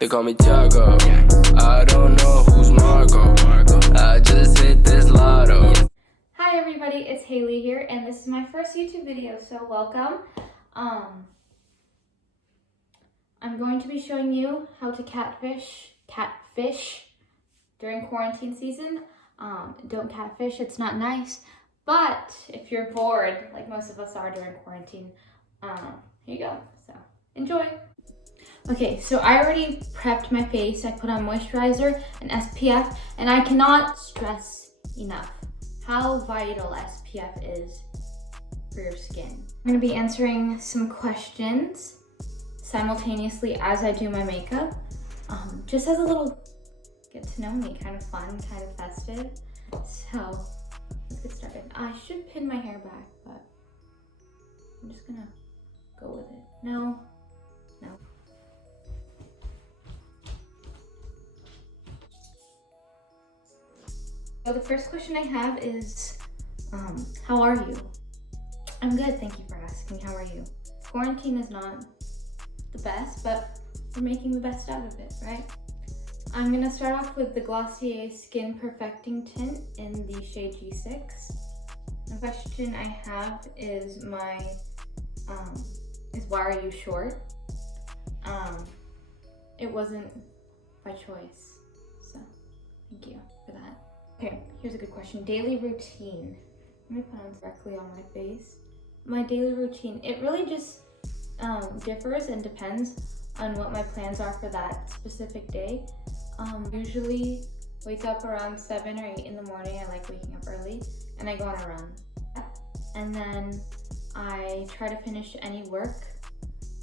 They call me Tiago. I don't know who's Marco. I just hit this lotto. Hi everybody, it's Haley here, and this is my first YouTube video, so welcome. I'm going to be showing you how to catfish during quarantine season. Don't catfish, it's not nice. But if you're bored, like most of us are during quarantine, here you go. So enjoy. Okay, so I already prepped my face. I put on moisturizer and SPF, and I cannot stress enough how vital SPF is for your skin. I'm gonna be answering some questions simultaneously as I do my makeup, just as a little get to know me, kind of fun, kind of festive. So let's get started. I should pin my hair back, but I'm just gonna go with it. No. So the first question I have is, how are you? I'm good, thank you for asking. How are you? Quarantine is not the best, but we're making the best out of it, right? I'm gonna start off with the Glossier Skin Perfecting Tint in the shade G6. The question I have is why are you short? It wasn't by choice, so thank you for that. Okay, here's a good question. Daily routine. Let me put on directly on my face. My daily routine, it really just differs and depends on what my plans are for that specific day. Usually wake up around 7 or 8 in the morning. I like waking up early, and I go on a run. And then I try to finish any work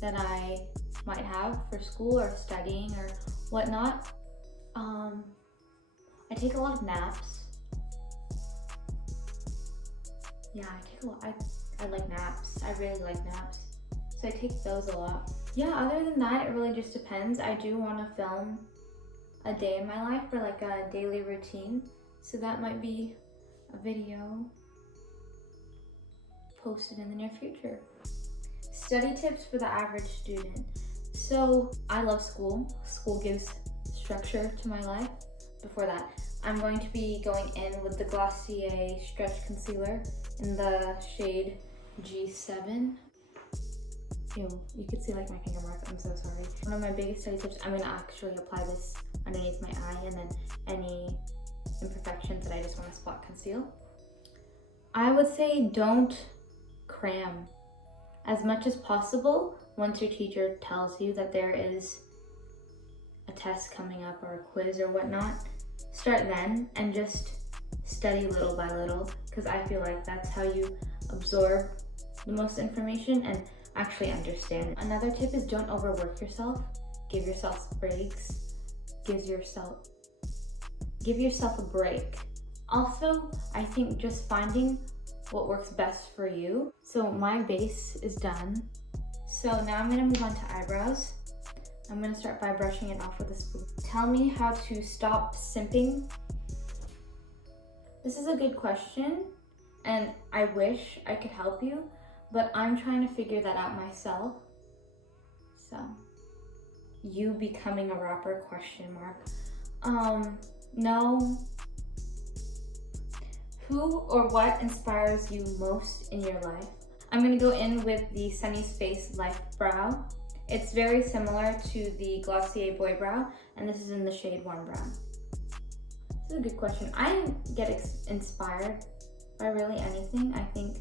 that I might have for school or studying or whatnot. I take a lot of naps. Yeah, I like naps. I really like naps. So I take those a lot. Yeah, other than that, it really just depends. I do want to film a day in my life for like a daily routine. So that might be a video posted in the near future. Study tips for the average student. So I love school. School gives structure to my life. Before that, I'm going to be going in with the Glossier Stretch Concealer in the shade G7. You could see like my finger mark, I'm so sorry. One of my biggest study tips, I'm gonna actually apply this underneath my eye, and then any imperfections that I just wanna spot conceal. I would say don't cram. As much as possible, once your teacher tells you that there is a test coming up or a quiz or whatnot, start then and just study little by little, because I feel like that's how you absorb the most information and actually understand. Another tip is don't overwork yourself. Give yourself breaks. Give yourself a break. Also, I think just finding what works best for you. So my base is done. So now I'm gonna move on to eyebrows. I'm gonna start by brushing it off with a spoon. Tell me how to stop simping. This is a good question, and I wish I could help you, but I'm trying to figure that out myself. So, you becoming a rapper, question mark. No. Who or what inspires you most in your life? I'm gonna go in with the Sunny Space Life Brow. It's very similar to the Glossier Boy Brow, and this is in the shade Warm Brown. This is a good question. I get inspired by really anything. I think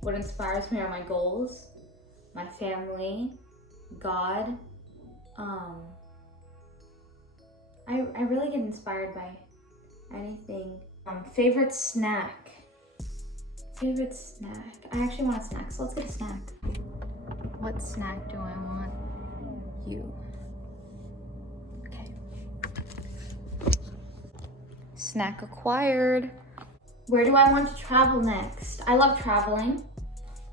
what inspires me are my goals, my family, God. I really get inspired by anything. Favorite snack. Favorite snack. I actually want a snack, so let's get a snack. What snack do I want? You. Okay. Snack acquired. Where do I want to travel next? I love traveling.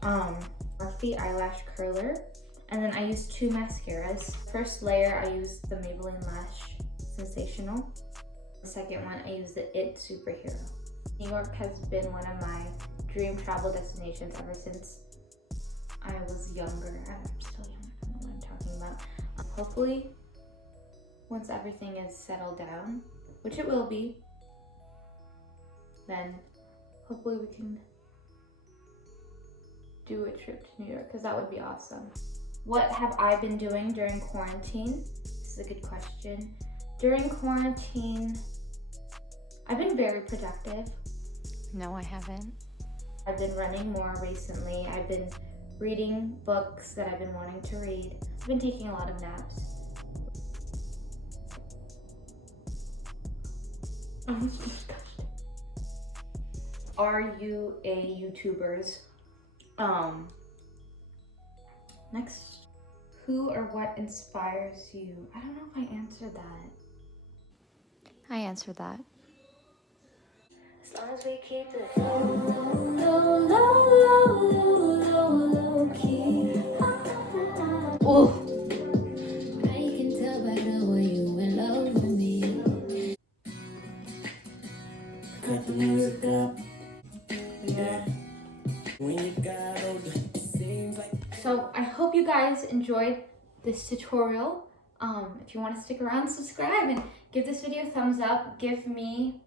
Morphe eyelash curler. And then I use 2 mascaras. First layer, I use the Maybelline Lash Sensational. The second one, I use the IT Superhero. New York has been one of my dream travel destinations ever since I was younger. I'm still young, I don't know what I'm talking about. hopefully, once everything is settled down, which it will be, then hopefully we can do a trip to New York, because that would be awesome. What have I been doing during quarantine? This is a good question. During quarantine, I've been very productive. No, I haven't. I've been running more recently. I've been reading books that I've been wanting to read. I've been taking a lot of naps. Are you a YouTubers? Next, who or what inspires you? I don't know if I answered that. I answered that. As long as we keep it low key. Oh. I can tell by the way you in love with me. Cut the music up. Yeah. When you got older, it seems like. So I hope you guys enjoyed this tutorial. If you want to stick around, subscribe and give this video a thumbs up. Give me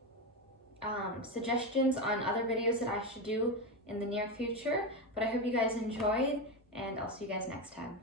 suggestions on other videos that I should do in the near future. But I hope you guys enjoyed, and I'll see you guys next time.